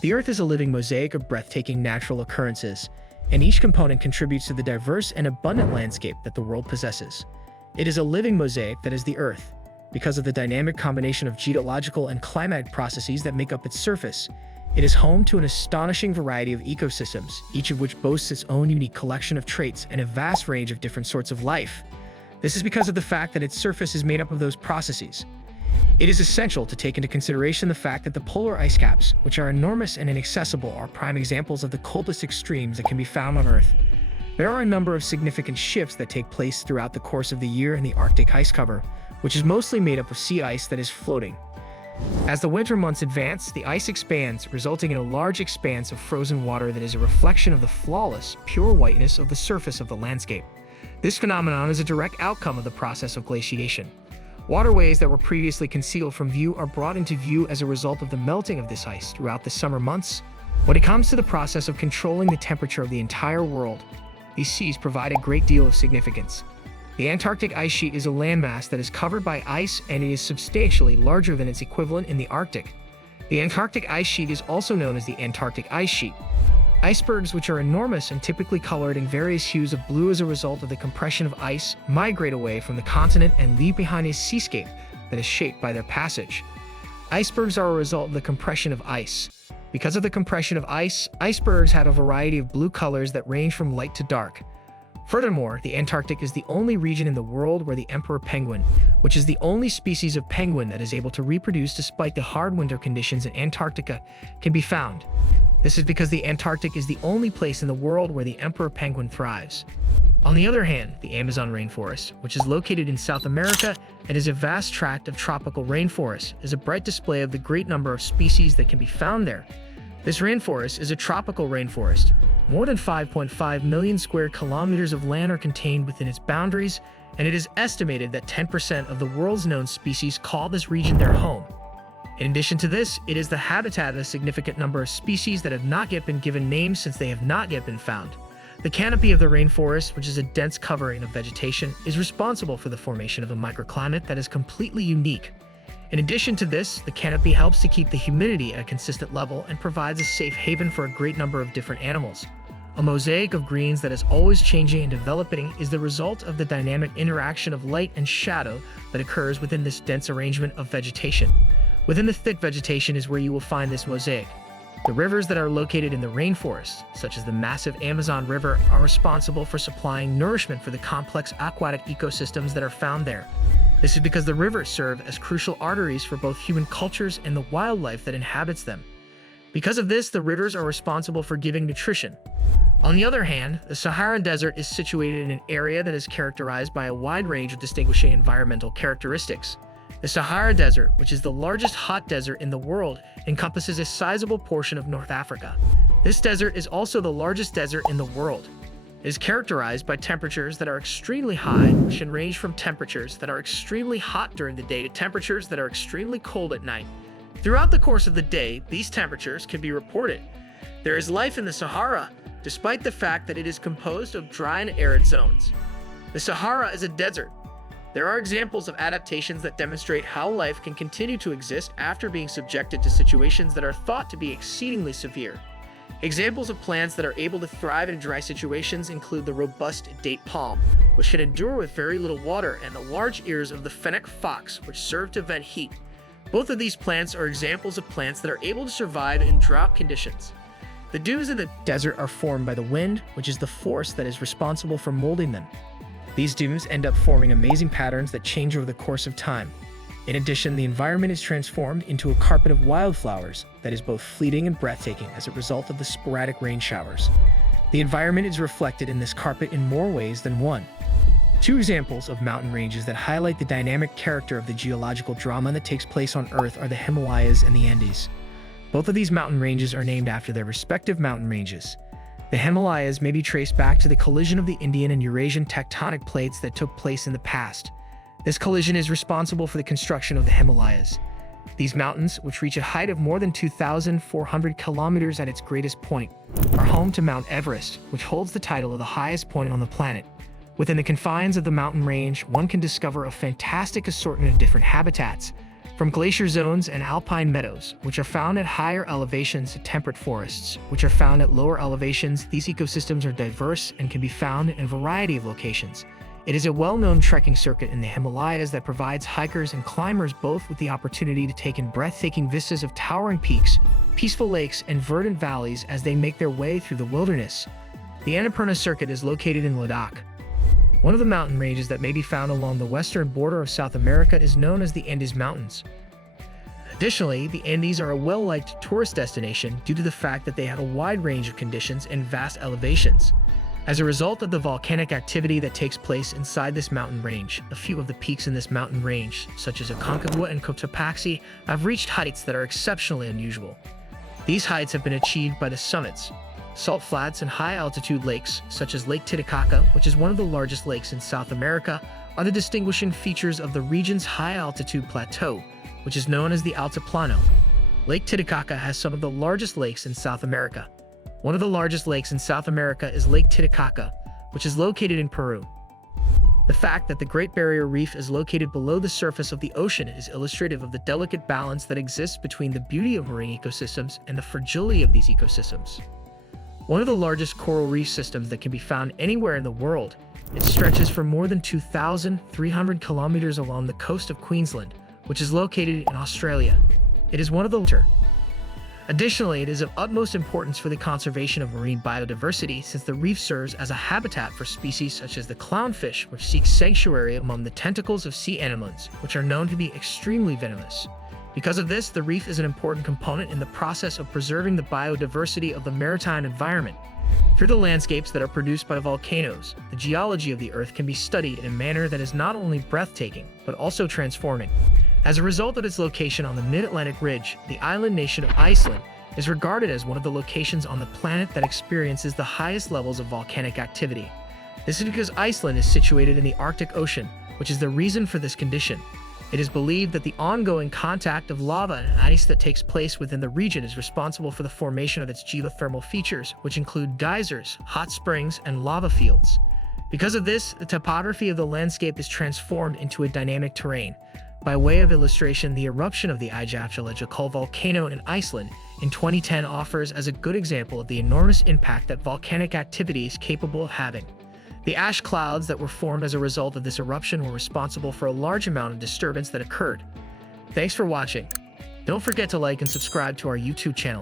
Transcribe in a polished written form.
The Earth is a living mosaic of breathtaking natural occurrences, and each component contributes to the diverse and abundant landscape that the world possesses. It is a living mosaic that is the Earth, because of the dynamic combination of geological and climatic processes that make up its surface. It is home to an astonishing variety of ecosystems, each of which boasts its own unique collection of traits and a vast range of different sorts of life. This is because of the fact that its surface is made up of those processes. It is essential to take into consideration the fact that the polar ice caps, which are enormous and inaccessible, are prime examples of the coldest extremes that can be found on Earth. There are a number of significant shifts that take place throughout the course of the year in the Arctic ice cover, which is mostly made up of sea ice that is floating. As the winter months advance, the ice expands, resulting in a large expanse of frozen water that is a reflection of the flawless, pure whiteness of the surface of the landscape. This phenomenon is a direct outcome of the process of glaciation. Waterways that were previously concealed from view are brought into view as a result of the melting of this ice throughout the summer months. When it comes to the process of controlling the temperature of the entire world, these seas provide a great deal of significance. The Antarctic ice sheet is a landmass that is covered by ice, and it is substantially larger than its equivalent in the Arctic. The Antarctic ice sheet is also known as the Antarctic ice sheet. Icebergs, which are enormous and typically colored in various hues of blue as a result of the compression of ice, migrate away from the continent and leave behind a seascape that is shaped by their passage. Icebergs are a result of the compression of ice. Because of the compression of ice, icebergs have a variety of blue colors that range from light to dark. Furthermore, the Antarctic is the only region in the world where the emperor penguin, which is the only species of penguin that is able to reproduce despite the hard winter conditions in Antarctica, can be found. This is because the Antarctic is the only place in the world where the emperor penguin thrives. On the other hand, the Amazon rainforest, which is located in South America and is a vast tract of tropical rainforest, is a bright display of the great number of species that can be found there. This rainforest is a tropical rainforest. More than 5.5 million square kilometers of land are contained within its boundaries, and it is estimated that 10% of the world's known species call this region their home. In addition to this, it is the habitat of a significant number of species that have not yet been given names since they have not yet been found. The canopy of the rainforest, which is a dense covering of vegetation, is responsible for the formation of a microclimate that is completely unique. In addition to this, the canopy helps to keep the humidity at a consistent level and provides a safe haven for a great number of different animals. A mosaic of greens that is always changing and developing is the result of the dynamic interaction of light and shadow that occurs within this dense arrangement of vegetation. Within the thick vegetation is where you will find this mosaic. The rivers that are located in the rainforest, such as the massive Amazon River, are responsible for supplying nourishment for the complex aquatic ecosystems that are found there. This is because the rivers serve as crucial arteries for both human cultures and the wildlife that inhabits them. Because of this, the rivers are responsible for giving nutrition. On the other hand, the Saharan Desert is situated in an area that is characterized by a wide range of distinguishing environmental characteristics. The Sahara Desert, which is the largest hot desert in the world, encompasses a sizable portion of North Africa. This desert is also the largest desert in the world. It is characterized by temperatures that are extremely high, which can range from temperatures that are extremely hot during the day to temperatures that are extremely cold at night. Throughout the course of the day, these temperatures can be reported. There is life in the Sahara, despite the fact that it is composed of dry and arid zones. The Sahara is a desert. There are examples of adaptations that demonstrate how life can continue to exist after being subjected to situations that are thought to be exceedingly severe. Examples of plants that are able to thrive in dry situations include the robust date palm, which can endure with very little water, and the large ears of the fennec fox, which serve to vent heat. Both of these plants are examples of plants that are able to survive in drought conditions. The dunes in the desert are formed by the wind, which is the force that is responsible for molding them. These dunes end up forming amazing patterns that change over the course of time. In addition, the environment is transformed into a carpet of wildflowers that is both fleeting and breathtaking as a result of the sporadic rain showers. The environment is reflected in this carpet in more ways than one. Two examples of mountain ranges that highlight the dynamic character of the geological drama that takes place on Earth are the Himalayas and the Andes. Both of these mountain ranges are named after their respective mountain ranges. The Himalayas may be traced back to the collision of the Indian and Eurasian tectonic plates that took place in the past. This collision is responsible for the construction of the Himalayas. These mountains, which reach a height of more than 2,400 kilometers at its greatest point, are home to Mount Everest, which holds the title of the highest point on the planet. Within the confines of the mountain range, one can discover a fantastic assortment of different habitats, From glacier zones and alpine meadows, which are found at higher elevations, to temperate forests, which are found at lower elevations, these ecosystems are diverse and can be found in a variety of locations. It is a well-known trekking circuit in the Himalayas that provides hikers and climbers both with the opportunity to take in breathtaking vistas of towering peaks, peaceful lakes, and verdant valleys as they make their way through the wilderness. The Annapurna Circuit is located in Ladakh. One of the mountain ranges that may be found along the western border of South America is known as the Andes Mountains. Additionally, the Andes are a well-liked tourist destination due to the fact that they have a wide range of conditions and vast elevations. As a result of the volcanic activity that takes place inside this mountain range, a few of the peaks in this mountain range, such as Aconcagua and Cotopaxi, have reached heights that are exceptionally unusual. These heights have been achieved by the summits. Salt flats and high-altitude lakes, such as Lake Titicaca, which is one of the largest lakes in South America, are the distinguishing features of the region's high-altitude plateau, which is known as the Altiplano. Lake Titicaca has some of the largest lakes in South America. One of the largest lakes in South America is Lake Titicaca, which is located in Peru. The fact that the Great Barrier Reef is located below the surface of the ocean is illustrative of the delicate balance that exists between the beauty of marine ecosystems and the fragility of these ecosystems. One of the largest coral reef systems that can be found anywhere in the world, it stretches for more than 2,300 kilometers along the coast of Queensland, which is located in Australia. It is one of the Additionally, it is of utmost importance for the conservation of marine biodiversity since the reef serves as a habitat for species such as the clownfish, which seek sanctuary among the tentacles of sea anemones, which are known to be extremely venomous. Because of this, the reef is an important component in the process of preserving the biodiversity of the maritime environment. Through the landscapes that are produced by volcanoes, the geology of the Earth can be studied in a manner that is not only breathtaking, but also transforming. As a result of its location on the mid-Atlantic ridge, the island nation of Iceland is regarded as one of the locations on the planet that experiences the highest levels of volcanic activity. This is because Iceland is situated in the Arctic Ocean, which is the reason for this condition. It is believed that the ongoing contact of lava and ice that takes place within the region is responsible for the formation of its geothermal features, which include geysers, hot springs, and lava fields. Because of this, the topography of the landscape is transformed into a dynamic terrain. By way of illustration, the eruption of the geological volcano in Iceland in 2010 offers as a good example of the enormous impact that volcanic activity is capable of having. The ash clouds that were formed as a result of this eruption were responsible for a large amount of disturbance that occurred. Thanks for watching. Don't forget to like and subscribe to our YouTube channel.